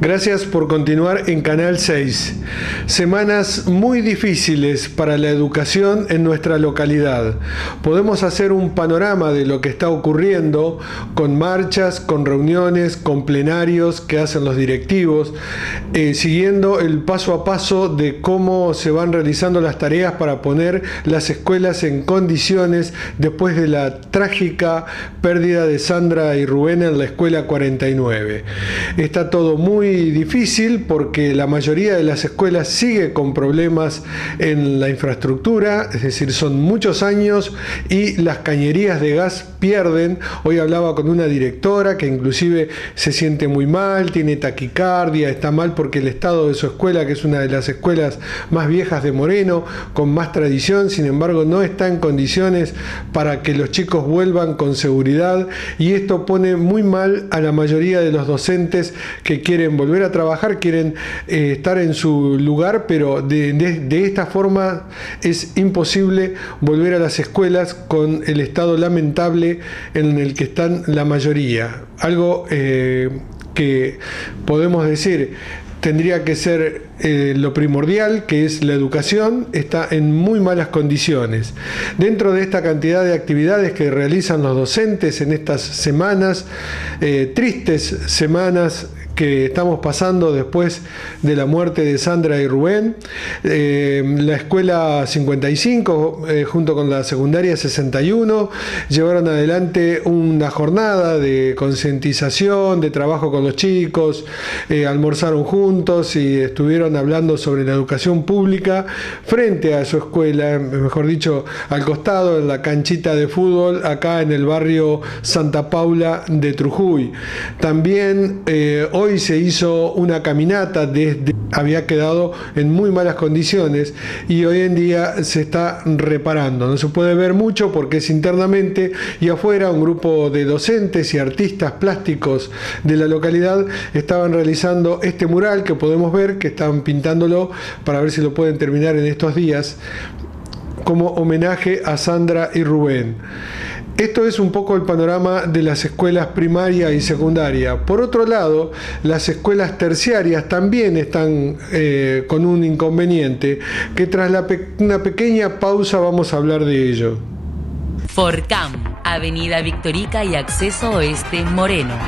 Gracias por continuar en Canal 6. Semanas muy difíciles para la educación en nuestra localidad. Podemos hacer un panorama de lo que está ocurriendo con marchas, con reuniones, con plenarios que hacen los directivos, siguiendo el paso a paso de cómo se van realizando las tareas para poner las escuelas en condiciones después de la trágica pérdida de Sandra y Rubén en la escuela 49. Está todo muy difícil porque la mayoría de las escuelas sigue con problemas en la infraestructura, es decir, son muchos años y las cañerías de gas pierden. Hoy hablaba con una directora que inclusive se siente muy mal, tiene taquicardia, está mal porque el estado de su escuela, que es una de las escuelas más viejas de Moreno, con más tradición, sin embargo no está en condiciones para que los chicos vuelvan con seguridad, y esto pone muy mal a la mayoría de los docentes que quieren volver a trabajar, quieren estar en su lugar, pero de esta forma es imposible volver a las escuelas con el estado lamentable en el que están la mayoría. Algo que podemos decir tendría que ser lo primordial, que es la educación, está en muy malas condiciones. Dentro de esta cantidad de actividades que realizan los docentes en estas semanas, tristes semanas que estamos pasando después de la muerte de Sandra y Rubén, la escuela 55 junto con la secundaria 61 llevaron adelante una jornada de concientización, de trabajo con los chicos, almorzaron juntos y estuvieron hablando sobre la educación pública frente a su escuela, mejor dicho, al costado, en la canchita de fútbol, acá en el barrio Santa Paula de Trujuy. También hoy se hizo una caminata, había quedado en muy malas condiciones y hoy en día se está reparando. No se puede ver mucho porque es internamente, y afuera un grupo de docentes y artistas plásticos de la localidad estaban realizando este mural que podemos ver, que están pintándolo para ver si lo pueden terminar en estos días, como homenaje a Sandra y Rubén. Esto es un poco el panorama de las escuelas primaria y secundaria. Por otro lado, las escuelas terciarias también están con un inconveniente, que tras una pequeña pausa vamos a hablar de ello. Forcam, Avenida Victorica y Acceso Oeste, Moreno.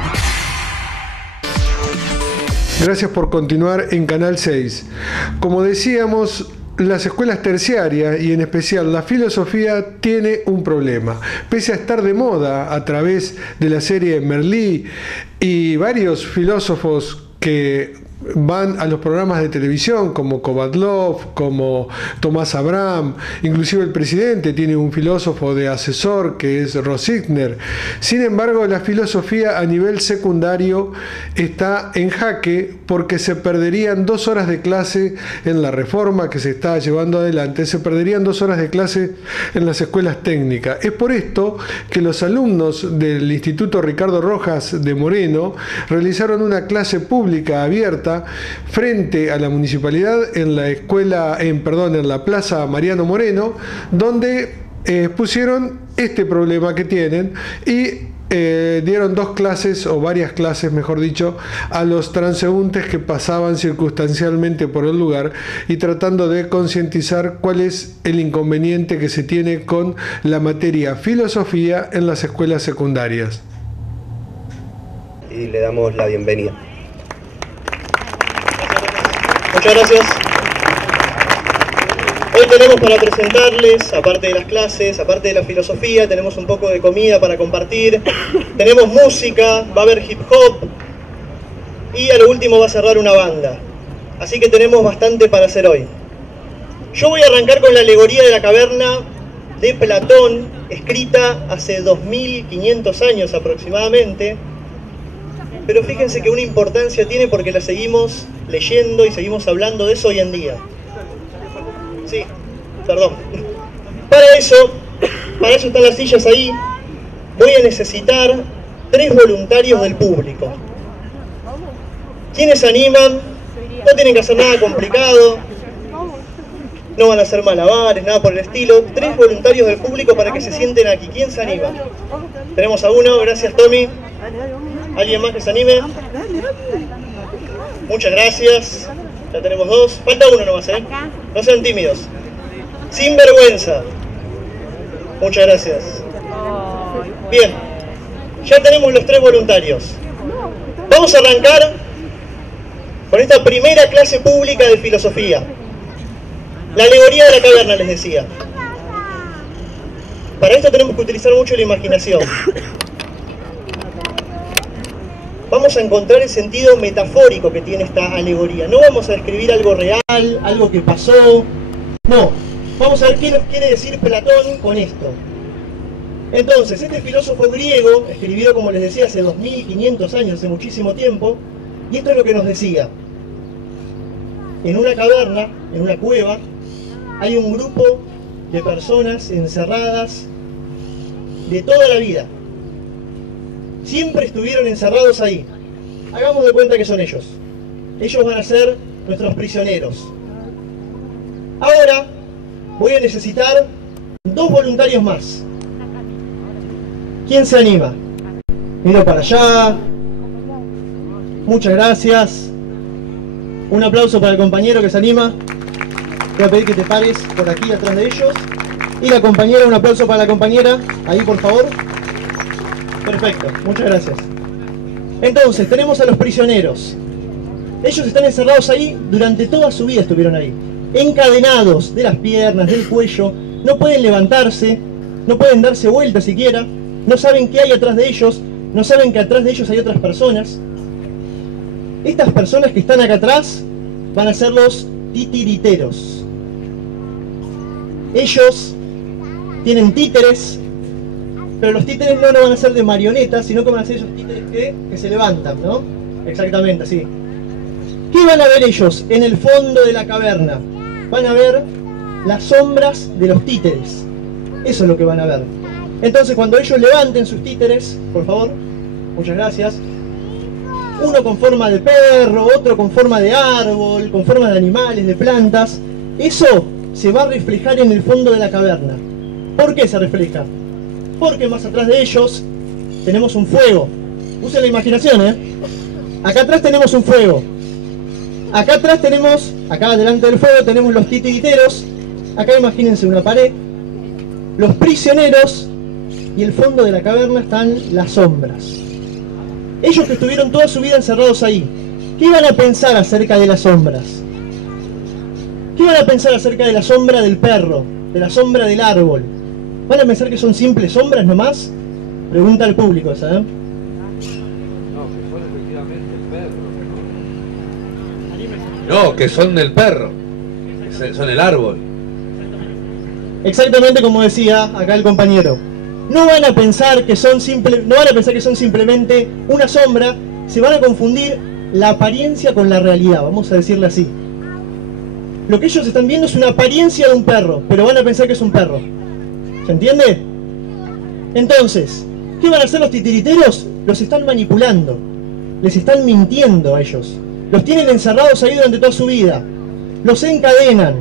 Gracias por continuar en Canal 6. Como decíamos, las escuelas terciarias y en especial la filosofía tiene un problema. Pese a estar de moda a través de la serie Merlí y varios filósofos que van a los programas de televisión como Kovadlov, como Tomás Abraham, inclusive el presidente tiene un filósofo de asesor que es Rosichner. Sin embargo, la filosofía a nivel secundario está en jaque porque se perderían 2 horas de clase en la reforma que se está llevando adelante, se perderían 2 horas de clase en las escuelas técnicas. Es por esto que los alumnos del Instituto Ricardo Rojas de Moreno realizaron una clase pública abierta frente a la municipalidad en la Plaza Mariano Moreno, donde pusieron este problema que tienen y dieron 2 clases, o varias clases mejor dicho, a los transeúntes que pasaban circunstancialmente por el lugar, y tratando de concientizar cuál es el inconveniente que se tiene con la materia filosofía en las escuelas secundarias. Y le damos la bienvenida. Muchas gracias. Hoy tenemos para presentarles, aparte de las clases, aparte de la filosofía, tenemos un poco de comida para compartir, tenemos música, va a haber hip hop y a lo último va a cerrar una banda. Así que tenemos bastante para hacer hoy. Yo voy a arrancar con la alegoría de la caverna de Platón, escrita hace 2500 años aproximadamente, pero fíjense que una importancia tiene porque la seguimos leyendo y seguimos hablando de eso hoy en día. Sí, perdón. Para eso están las sillas ahí. Voy a necesitar 3 voluntarios del público. ¿Quiénes animan? No tienen que hacer nada complicado. No van a hacer malabares, nada por el estilo. 3 voluntarios del público para que se sienten aquí. ¿Quién se anima? Tenemos a uno, gracias Tommy. ¿Alguien más que se anime? Muchas gracias. Ya tenemos 2. Falta 1 nomás, ¿eh? No sean tímidos. Sin vergüenza. Muchas gracias. Bien. Ya tenemos los 3 voluntarios. Vamos a arrancar con esta primera clase pública de filosofía. La alegoría de la caverna, les decía. Para esto tenemos que utilizar mucho la imaginación. Vamos a encontrar el sentido metafórico que tiene esta alegoría. No vamos a describir algo real, algo que pasó. No, vamos a ver qué nos quiere decir Platón con esto. Entonces, este filósofo griego escribió, como les decía, hace 2500 años, hace muchísimo tiempo, y esto es lo que nos decía. En una caverna, en una cueva, hay un grupo de personas encerradas de toda la vida. Siempre estuvieron encerrados ahí. Hagamos de cuenta que son ellos. Ellos van a ser nuestros prisioneros. Ahora voy a necesitar 2 voluntarios más. ¿Quién se anima? Miro para allá. Muchas gracias. Un aplauso para el compañero que se anima. Voy a pedir que te pares por aquí atrás de ellos. Y la compañera, un aplauso para la compañera. Ahí, por favor. Perfecto, muchas gracias. Entonces, tenemos a los prisioneros. Ellos están encerrados ahí, durante toda su vida estuvieron ahí. Encadenados de las piernas, del cuello. No pueden levantarse, no pueden darse vuelta siquiera. No saben qué hay atrás de ellos. No saben que atrás de ellos hay otras personas. Estas personas que están acá atrás van a ser los titiriteros. Ellos tienen títeres, pero los títeres no van a ser de marionetas, sino que van a ser esos títeres que se levantan, ¿no? Exactamente, así. ¿Qué van a ver ellos en el fondo de la caverna? Van a ver las sombras de los títeres. Eso es lo que van a ver. Entonces, cuando ellos levanten sus títeres, por favor, muchas gracias. Uno con forma de perro, otro con forma de árbol, con forma de animales, de plantas. Eso se va a reflejar en el fondo de la caverna. ¿Por qué se refleja? Porque más atrás de ellos tenemos un fuego. Usen la imaginación, ¿eh? Acá atrás tenemos un fuego. Acá atrás tenemos, acá delante del fuego tenemos los titiriteros. Acá imagínense una pared. Los prisioneros. Y el fondo de la caverna están las sombras. Ellos que estuvieron toda su vida encerrados ahí, ¿qué van a pensar acerca de las sombras? ¿Qué van a pensar acerca de la sombra del perro? De la sombra del árbol. ¿Van a pensar que son simples sombras nomás? Pregunta al público esa, ¿eh? No, que son efectivamente el perro. No, que son el perro. Son el árbol. Exactamente como decía acá el compañero. No van a pensar que son simplemente una sombra, se van a confundir la apariencia con la realidad, vamos a decirle así. Lo que ellos están viendo es una apariencia de un perro, pero van a pensar que es un perro. ¿Se entiende? Entonces, ¿qué van a hacer los titiriteros? Los están manipulando, les están mintiendo a ellos. Los tienen encerrados ahí durante toda su vida, los encadenan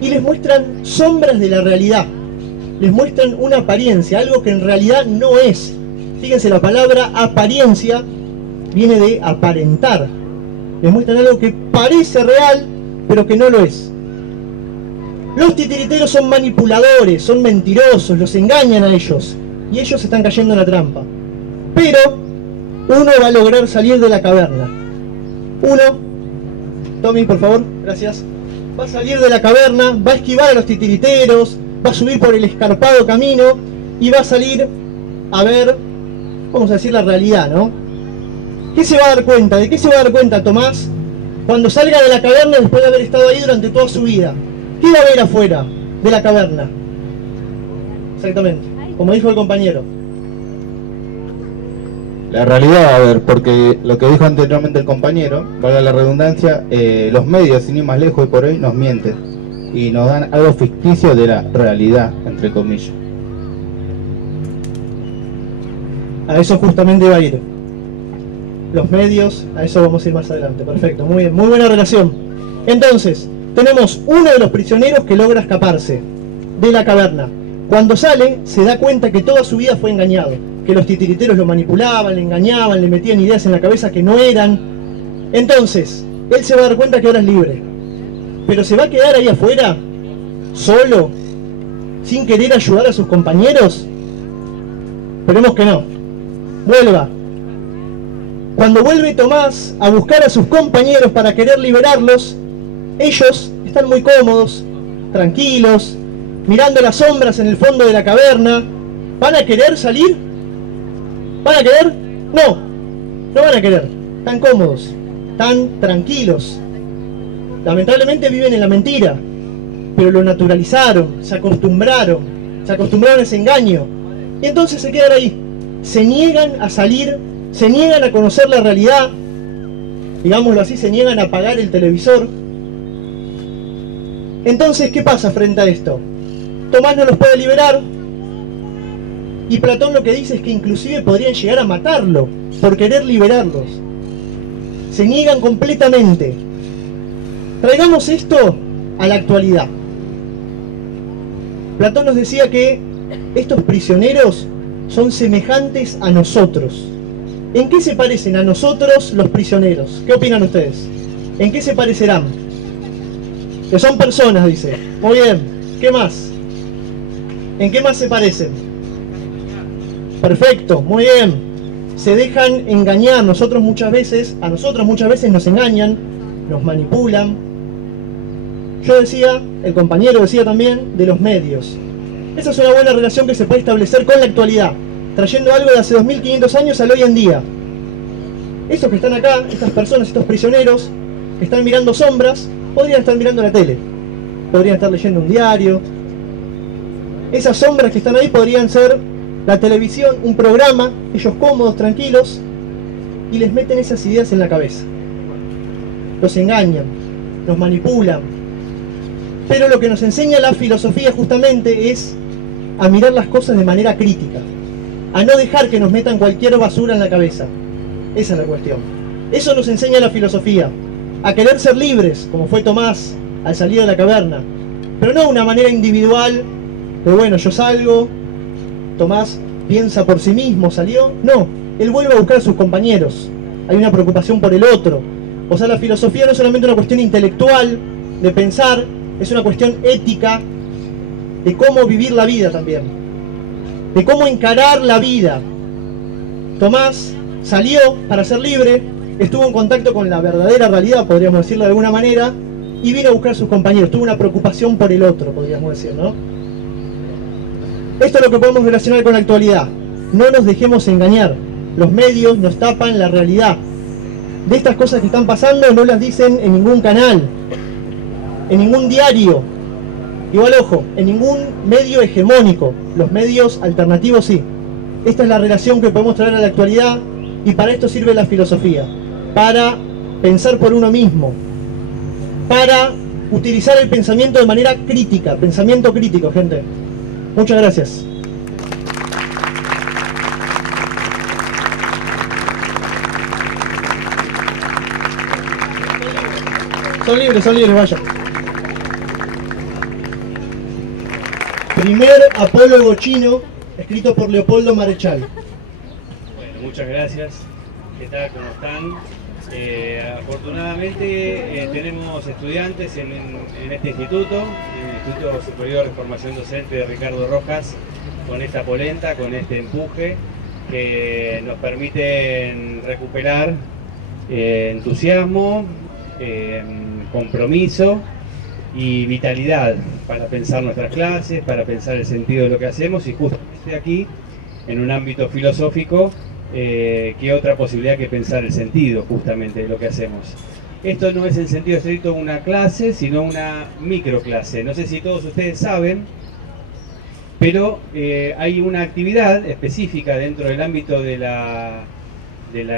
y les muestran sombras de la realidad. Les muestran una apariencia, algo que en realidad no es. Fíjense, la palabra apariencia viene de aparentar. Les muestran algo que parece real, pero que no lo es. Los titiriteros son manipuladores, son mentirosos, los engañan a ellos. Y ellos están cayendo en la trampa. Pero uno va a lograr salir de la caverna. Uno, Tommy, por favor, gracias. Va a salir de la caverna, va a esquivar a los titiriteros, va a subir por el escarpado camino y va a salir a ver, vamos a decir, la realidad, ¿no? ¿Qué se va a dar cuenta? ¿De qué se va a dar cuenta Tomás cuando salga de la caverna después de haber estado ahí durante toda su vida? ¿Qué va a ver afuera de la caverna? Exactamente, como dijo el compañero. La realidad va a ver, porque lo que dijo anteriormente el compañero, valga la redundancia, los medios, sin ir más lejos hoy por hoy, nos mienten y nos dan algo ficticio de la realidad, entre comillas. A eso justamente iba a ir. Los medios, a eso vamos a ir más adelante. Perfecto, muy bien, muy buena relación. Entonces, tenemos uno de los prisioneros que logra escaparse de la caverna. Cuando sale, se da cuenta que toda su vida fue engañado, que los titiriteros lo manipulaban, le engañaban, le metían ideas en la cabeza que no eran. Entonces, él se va a dar cuenta que ahora es libre. Pero ¿se va a quedar ahí afuera, solo, sin querer ayudar a sus compañeros? Esperemos que no. Vuelva. Cuando vuelve Tomás a buscar a sus compañeros para querer liberarlos, ellos están muy cómodos, tranquilos, mirando las sombras en el fondo de la caverna. ¿Van a querer salir? ¿Van a querer? No, no van a querer. Están cómodos, están tranquilos. Lamentablemente viven en la mentira, pero lo naturalizaron, se acostumbraron a ese engaño. Y entonces se quedan ahí, se niegan a salir, se niegan a conocer la realidad, digámoslo así, se niegan a apagar el televisor. Entonces, ¿qué pasa frente a esto? Tomás no los puede liberar, y Platón lo que dice es que inclusive podrían llegar a matarlo por querer liberarlos. Se niegan completamente. Traigamos esto a la actualidad. Platón nos decía que estos prisioneros son semejantes a nosotros. ¿En qué se parecen a nosotros los prisioneros? ¿Qué opinan ustedes? ¿En qué se parecerán? Que son personas, dice. Muy bien. ¿Qué más? ¿En qué más se parecen? Perfecto, muy bien. Se dejan engañar. A nosotros muchas veces nos engañan, nos manipulan. Yo decía, el compañero decía también, de los medios. Esa es una buena relación que se puede establecer con la actualidad, trayendo algo de hace 2500 años al hoy en día. Estos que están acá, estas personas, estos prisioneros, que están mirando sombras, podrían estar mirando la tele, podrían estar leyendo un diario. Esas sombras que están ahí podrían ser la televisión, un programa, ellos cómodos, tranquilos, y les meten esas ideas en la cabeza. Los engañan, los manipulan. Pero lo que nos enseña la filosofía justamente es a mirar las cosas de manera crítica, a no dejar que nos metan cualquier basura en la cabeza. Esa es la cuestión. Eso nos enseña la filosofía, a querer ser libres, como fue Tomás al salir de la caverna, pero no de una manera individual, de bueno, yo salgo, Tomás piensa por sí mismo, salió. No, él vuelve a buscar a sus compañeros. Hay una preocupación por el otro. O sea, la filosofía no es solamente una cuestión intelectual, de pensar, es una cuestión ética, de cómo vivir la vida también, de cómo encarar la vida. Tomás salió para ser libre, estuvo en contacto con la verdadera realidad, podríamos decirlo de alguna manera, y vino a buscar a sus compañeros. Tuvo una preocupación por el otro, podríamos decir, ¿no? Esto es lo que podemos relacionar con la actualidad. No nos dejemos engañar. Los medios nos tapan la realidad. De estas cosas que están pasando no las dicen en ningún canal, en ningún diario. Igual, ojo, en ningún medio hegemónico. Los medios alternativos sí. Esta es la relación que podemos traer a la actualidad, y para esto sirve la filosofía. Para pensar por uno mismo. Para utilizar el pensamiento de manera crítica. Pensamiento crítico, gente. Muchas gracias. Son libres, vayan. Primer apólogo chino, escrito por Leopoldo Marechal. Bueno, muchas gracias. ¿Qué tal? ¿Cómo están? Afortunadamente tenemos estudiantes en este instituto, en el Instituto Superior de Formación Docente de Ricardo Rojas, con esta polenta, con este empuje, que nos permiten recuperar entusiasmo, compromiso y vitalidad para pensar nuestras clases, para pensar el sentido de lo que hacemos, y justamente aquí, en un ámbito filosófico, ¿qué otra posibilidad que pensar el sentido justamente de lo que hacemos? Esto no es en sentido estricto una clase, sino una microclase. No sé si todos ustedes saben, pero hay una actividad específica dentro del ámbito de la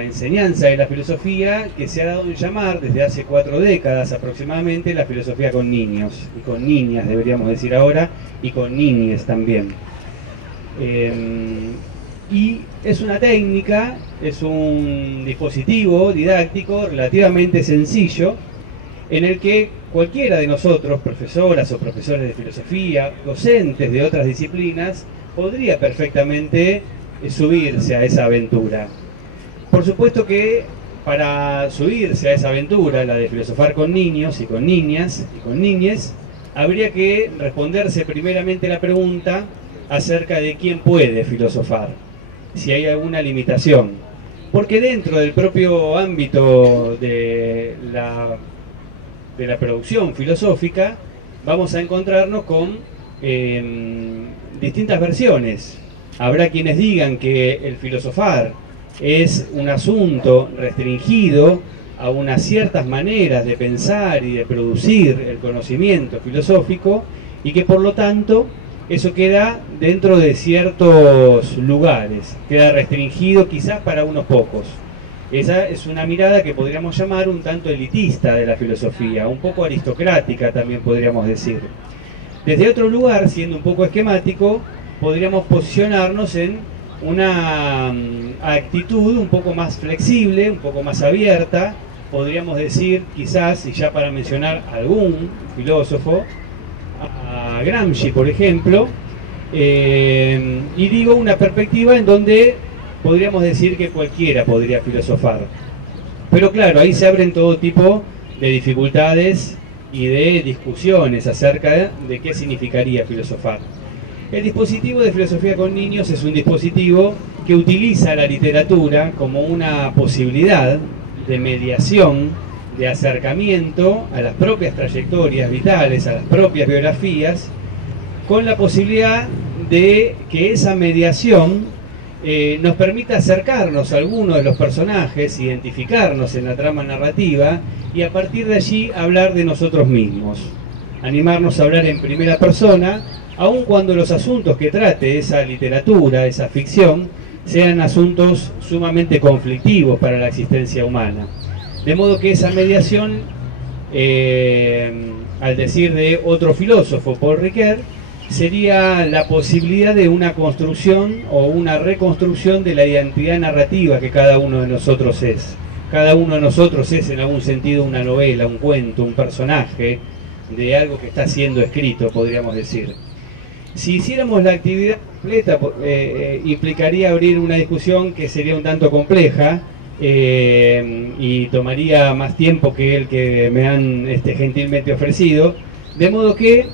enseñanza de la filosofía que se ha dado en llamar desde hace 4 décadas aproximadamente la filosofía con niños, y con niñas deberíamos decir ahora, y con niñes también. Y es una técnica, es un dispositivo didáctico relativamente sencillo, en el que cualquiera de nosotros, profesoras o profesores de filosofía, docentes de otras disciplinas, podría perfectamente subirse a esa aventura. Por supuesto que para subirse a esa aventura, la de filosofar con niños y con niñas y con niñes, habría que responderse primeramente la pregunta acerca de quién puede filosofar, si hay alguna limitación. Porque dentro del propio ámbito de la producción filosófica vamos a encontrarnos con distintas versiones. Habrá quienes digan que el filosofar es un asunto restringido a unas ciertas maneras de pensar y de producir el conocimiento filosófico, y que por lo tanto eso queda dentro de ciertos lugares, queda restringido quizás para unos pocos. Esa es una mirada que podríamos llamar un tanto elitista de la filosofía, un poco aristocrática también podríamos decir. Desde otro lugar, siendo un poco esquemático, podríamos posicionarnos en una actitud un poco más flexible, un poco más abierta, podríamos decir quizás, y ya para mencionar algún filósofo, a Gramsci por ejemplo, y digo una perspectiva en donde podríamos decir que cualquiera podría filosofar. Pero claro, ahí se abren todo tipo de dificultades y de discusiones acerca de qué significaría filosofar. El dispositivo de filosofía con niños es un dispositivo que utiliza la literatura como una posibilidad de mediación, de acercamiento a las propias trayectorias vitales, a las propias biografías, con la posibilidad de que esa mediación nos permita acercarnos a alguno de los personajes, identificarnos en la trama narrativa y a partir de allí hablar de nosotros mismos, animarnos a hablar en primera persona, aun cuando los asuntos que trate esa literatura, esa ficción, sean asuntos sumamente conflictivos para la existencia humana. De modo que esa mediación, al decir de otro filósofo, Paul Ricoeur, sería la posibilidad de una construcción o una reconstrucción de la identidad narrativa que cada uno de nosotros es. Cada uno de nosotros es en algún sentido una novela, un cuento, un personaje de algo que está siendo escrito, podríamos decir. Si hiciéramos la actividad completa, implicaría abrir una discusión que sería un tanto compleja y tomaría más tiempo que el que me han gentilmente ofrecido, de modo que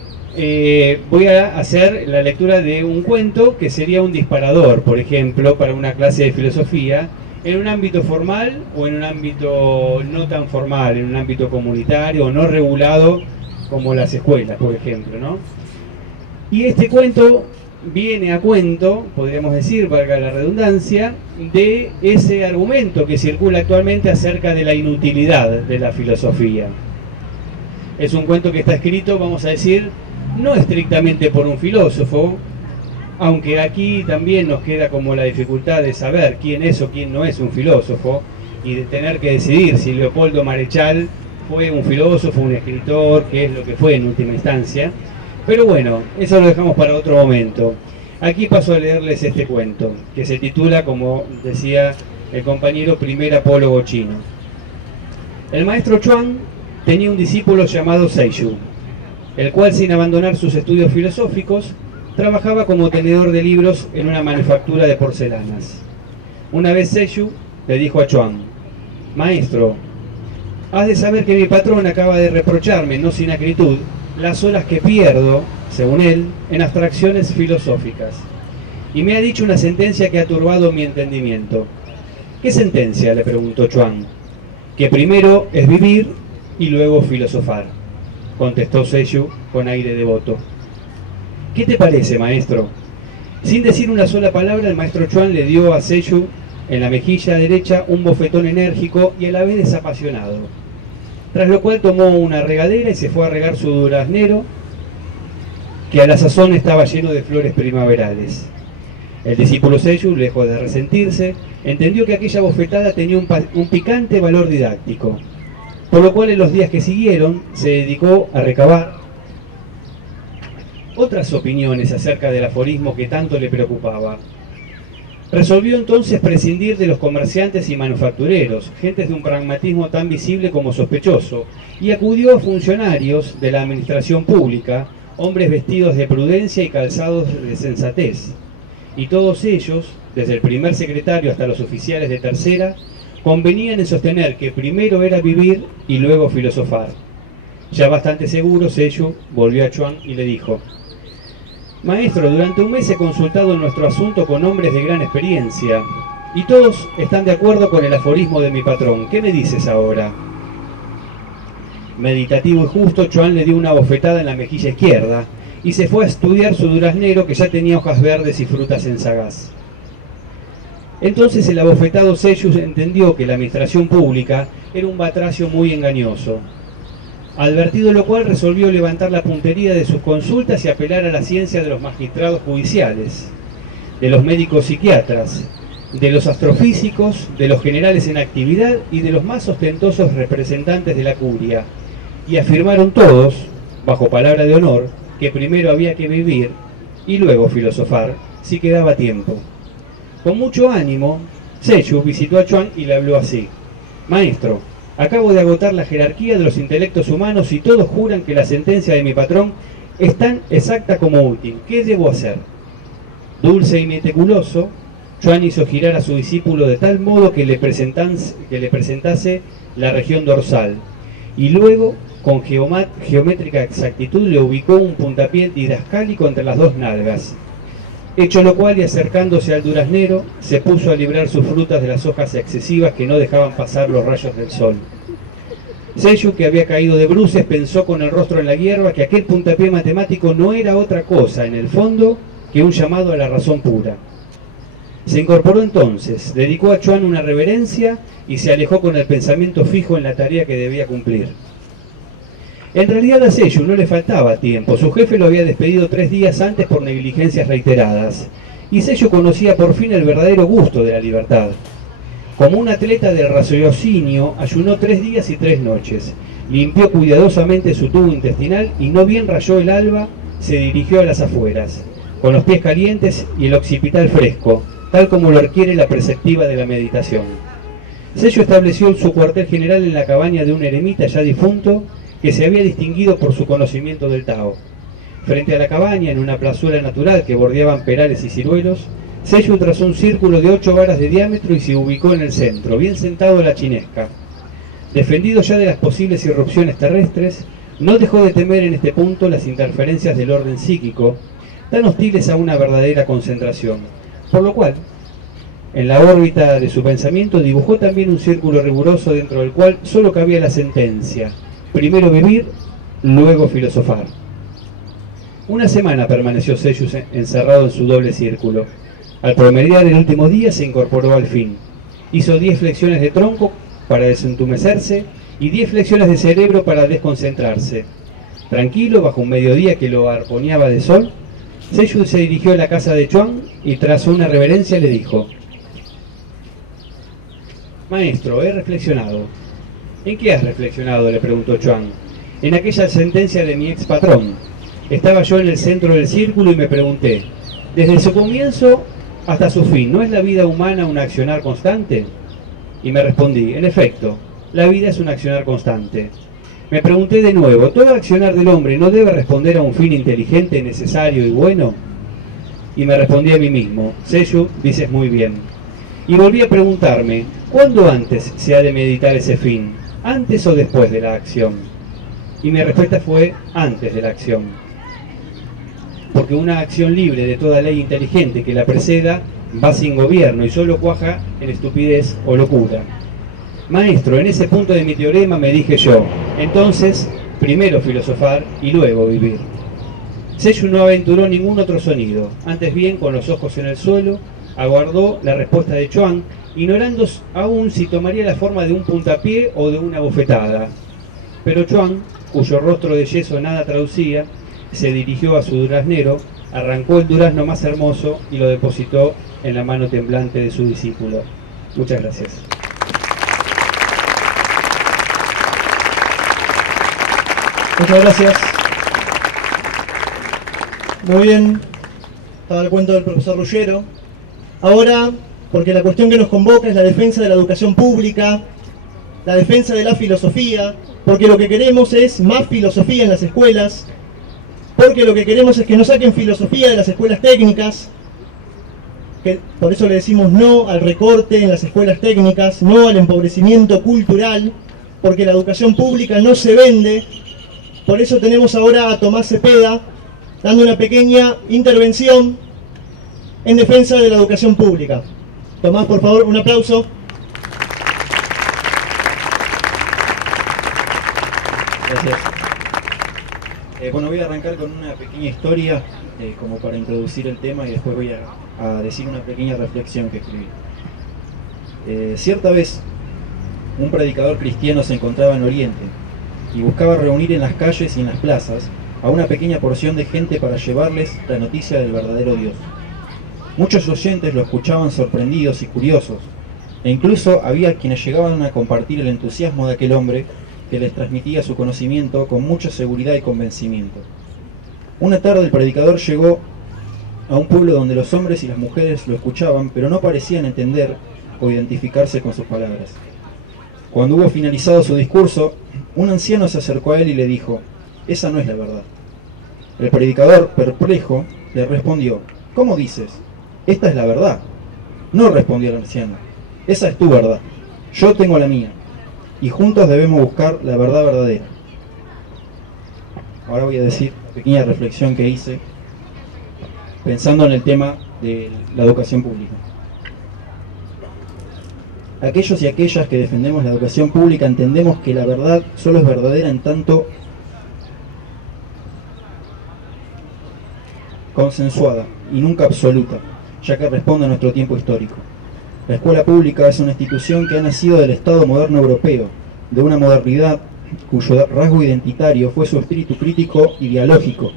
voy a hacer la lectura de un cuento que sería un disparador, por ejemplo, para una clase de filosofía, en un ámbito formal o en un ámbito no tan formal, en un ámbito comunitario o no regulado como las escuelas, por ejemplo, ¿no? Y este cuento viene a cuento, podríamos decir, valga la redundancia, de ese argumento que circula actualmente acerca de la inutilidad de la filosofía. Es un cuento que está escrito, vamos a decir, no estrictamente por un filósofo, aunque aquí también nos queda como la dificultad de saber quién es o quién no es un filósofo y de tener que decidir si Leopoldo Marechal fue un filósofo, un escritor, qué es lo que fue en última instancia. Pero bueno, eso lo dejamos para otro momento. Aquí paso a leerles este cuento, que se titula, como decía el compañero, Primer Apólogo Chino. El maestro Chuang tenía un discípulo llamado Seishu, el cual, sin abandonar sus estudios filosóficos, trabajaba como tenedor de libros en una manufactura de porcelanas. Una vez Seishu le dijo a Chuang: «Maestro, has de saber que mi patrón acaba de reprocharme, no sin acritud, las horas que pierdo, según él, en abstracciones filosóficas. Y me ha dicho una sentencia que ha turbado mi entendimiento». «¿Qué sentencia?», le preguntó Chuang. «Que primero es vivir y luego filosofar», contestó Seishu con aire devoto. «¿Qué te parece, maestro?». Sin decir una sola palabra, el maestro Chuang le dio a Seishu en la mejilla derecha un bofetón enérgico y a la vez desapasionado. Tras lo cual tomó una regadera y se fue a regar su duraznero, que a la sazón estaba lleno de flores primaverales. El discípulo Seishu, lejos de resentirse, entendió que aquella bofetada tenía un picante valor didáctico, por lo cual en los días que siguieron se dedicó a recabar otras opiniones acerca del aforismo que tanto le preocupaba. Resolvió entonces prescindir de los comerciantes y manufactureros, gentes de un pragmatismo tan visible como sospechoso, y acudió a funcionarios de la administración pública, hombres vestidos de prudencia y calzados de sensatez. Y todos ellos, desde el primer secretario hasta los oficiales de tercera, convenían en sostener que primero era vivir y luego filosofar. Ya bastante seguro, Seyou volvió a Chuang y le dijo: maestro, durante un mes he consultado nuestro asunto con hombres de gran experiencia, y todos están de acuerdo con el aforismo de mi patrón. ¿Qué me dices ahora? Meditativo y justo, Chuang le dio una bofetada en la mejilla izquierda y se fue a estudiar su duraznero, que ya tenía hojas verdes y frutas en sagaz. Entonces el abofetado Seyou entendió que la administración pública era un batracio muy engañoso. Advertido lo cual, resolvió levantar la puntería de sus consultas y apelar a la ciencia de los magistrados judiciales, de los médicos psiquiatras, de los astrofísicos, de los generales en actividad y de los más ostentosos representantes de la curia, y afirmaron todos, bajo palabra de honor, que primero había que vivir y luego filosofar, si quedaba tiempo. Con mucho ánimo, Seyou visitó a Chuang y le habló así: maestro, acabo de agotar la jerarquía de los intelectos humanos y todos juran que la sentencia de mi patrón es tan exacta como útil. ¿Qué debo hacer? Dulce y meticuloso, Chuang hizo girar a su discípulo de tal modo que le presentase la región dorsal, y luego, con geométrica exactitud, le ubicó un puntapié didascálico entre las dos nalgas. Hecho lo cual, y acercándose al duraznero, se puso a librar sus frutas de las hojas excesivas que no dejaban pasar los rayos del sol. Seyou, que había caído de bruces, pensó con el rostro en la hierba que aquel puntapié matemático no era otra cosa, en el fondo, que un llamado a la razón pura. Se incorporó entonces, dedicó a Chuang una reverencia y se alejó con el pensamiento fijo en la tarea que debía cumplir. En realidad a Seyou no le faltaba tiempo. Su jefe lo había despedido 3 días antes por negligencias reiteradas, y Seyou conocía por fin el verdadero gusto de la libertad. Como un atleta del raciocinio, ayunó 3 días y 3 noches, limpió cuidadosamente su tubo intestinal y no bien rayó el alba, se dirigió a las afueras, con los pies calientes y el occipital fresco, tal como lo requiere la preceptiva de la meditación. Seyou estableció su cuartel general en la cabaña de un eremita ya difunto, que se había distinguido por su conocimiento del Tao. Frente a la cabaña, en una plazuela natural que bordeaban perales y ciruelos, Seyou trazó un círculo de 8 varas de diámetro y se ubicó en el centro, bien sentado a la chinesca. Defendido ya de las posibles irrupciones terrestres, no dejó de temer en este punto las interferencias del orden psíquico, tan hostiles a una verdadera concentración, por lo cual, en la órbita de su pensamiento, dibujó también un círculo riguroso dentro del cual solo cabía la sentencia: primero vivir, luego filosofar. Una semana permaneció Seyou encerrado en su doble círculo. Al promediar el último día se incorporó al fin. Hizo 10 flexiones de tronco para desentumecerse y 10 flexiones de cerebro para desconcentrarse. Tranquilo, bajo un mediodía que lo arponeaba de sol, Seyou se dirigió a la casa de Chuang y tras una reverencia le dijo: maestro, he reflexionado. ¿En qué has reflexionado?, le preguntó Chuang. En aquella sentencia de mi ex patrón. Estaba yo en el centro del círculo y me pregunté: desde su comienzo hasta su fin, ¿no es la vida humana un accionar constante? Y me respondí: en efecto, la vida es un accionar constante. Me pregunté de nuevo: ¿todo accionar del hombre no debe responder a un fin inteligente, necesario y bueno? Y me respondí a mí mismo: Seyou, dices muy bien. Y volví a preguntarme: ¿cuándo antes se ha de meditar ese fin? ¿Antes o después de la acción? Y mi respuesta fue: antes de la acción. Porque una acción libre de toda ley inteligente que la preceda va sin gobierno y solo cuaja en estupidez o locura. Maestro, en ese punto de mi teorema me dije yo: entonces, primero filosofar y luego vivir. Seyou no aventuró ningún otro sonido, antes bien, con los ojos en el suelo, aguardó la respuesta de Chuang, ignorando aún si tomaría la forma de un puntapié o de una bofetada. Pero Chuang, cuyo rostro de yeso nada traducía, se dirigió a su duraznero, arrancó el durazno más hermoso y lo depositó en la mano temblante de su discípulo. Muchas gracias. Muchas gracias. Muy bien. Estaba el cuento del profesor Ruggiero. Ahora, porque la cuestión que nos convoca es la defensa de la educación pública, la defensa de la filosofía, porque lo que queremos es más filosofía en las escuelas, porque lo que queremos es que no saquen filosofía de las escuelas técnicas, por eso le decimos no al recorte en las escuelas técnicas, no al empobrecimiento cultural, porque la educación pública no se vende. Por eso tenemos ahora a Tomás Cepeda dando una pequeña intervención en defensa de la educación pública. Tomás, por favor, un aplauso. Gracias. Bueno, voy a arrancar con una pequeña historia como para introducir el tema y después voy a decir una pequeña reflexión que escribí. Cierta vez, un predicador cristiano se encontraba en Oriente y buscaba reunir en las calles y en las plazas a una pequeña porción de gente para llevarles la noticia del verdadero Dios. Muchos oyentes lo escuchaban sorprendidos y curiosos, e incluso había quienes llegaban a compartir el entusiasmo de aquel hombre que les transmitía su conocimiento con mucha seguridad y convencimiento. Una tarde el predicador llegó a un pueblo donde los hombres y las mujeres lo escuchaban, pero no parecían entender o identificarse con sus palabras. Cuando hubo finalizado su discurso, un anciano se acercó a él y le dijo: «Esa no es la verdad». El predicador, perplejo, le respondió: «¿Cómo dices? Esta es la verdad». «No», respondió el anciano, «esa es tu verdad, yo tengo la mía, y juntos debemos buscar la verdad verdadera». Ahora voy a decir una pequeña reflexión que hice pensando en el tema de la educación pública. Aquellos y aquellas que defendemos la educación pública entendemos que la verdad solo es verdadera en tanto consensuada y nunca absoluta, ya que responde a nuestro tiempo histórico. La escuela pública es una institución que ha nacido del Estado moderno europeo, de una modernidad cuyo rasgo identitario fue su espíritu crítico y dialógico,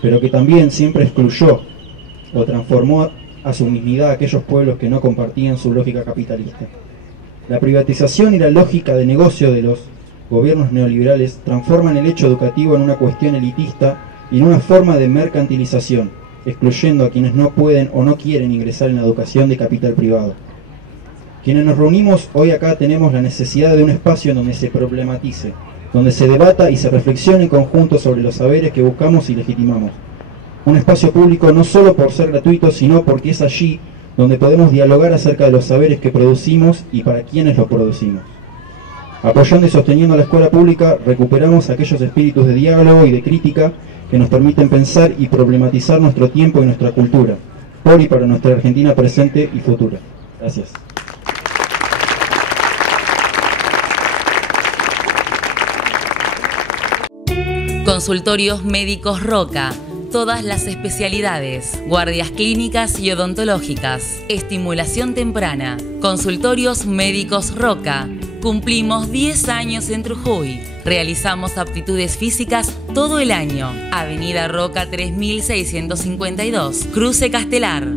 pero que también siempre excluyó o transformó a su mismidad a aquellos pueblos que no compartían su lógica capitalista. La privatización y la lógica de negocio de los gobiernos neoliberales transforman el hecho educativo en una cuestión elitista y en una forma de mercantilización, excluyendo a quienes no pueden o no quieren ingresar en la educación de capital privado. Quienes nos reunimos hoy acá tenemos la necesidad de un espacio en donde se problematice, donde se debata y se reflexione en conjunto sobre los saberes que buscamos y legitimamos. Un espacio público no solo por ser gratuito, sino porque es allí donde podemos dialogar acerca de los saberes que producimos y para quienes los producimos. Apoyando y sosteniendo la escuela pública, recuperamos aquellos espíritus de diálogo y de crítica que nos permiten pensar y problematizar nuestro tiempo y nuestra cultura, por y para nuestra Argentina presente y futura. Gracias. Consultorios Médicos Roca. Todas las especialidades, guardias clínicas y odontológicas, estimulación temprana. Consultorios Médicos Roca. Cumplimos 10 años en Trujuy. Realizamos aptitudes físicas todo el año. Avenida Roca 3652, Cruce Castelar.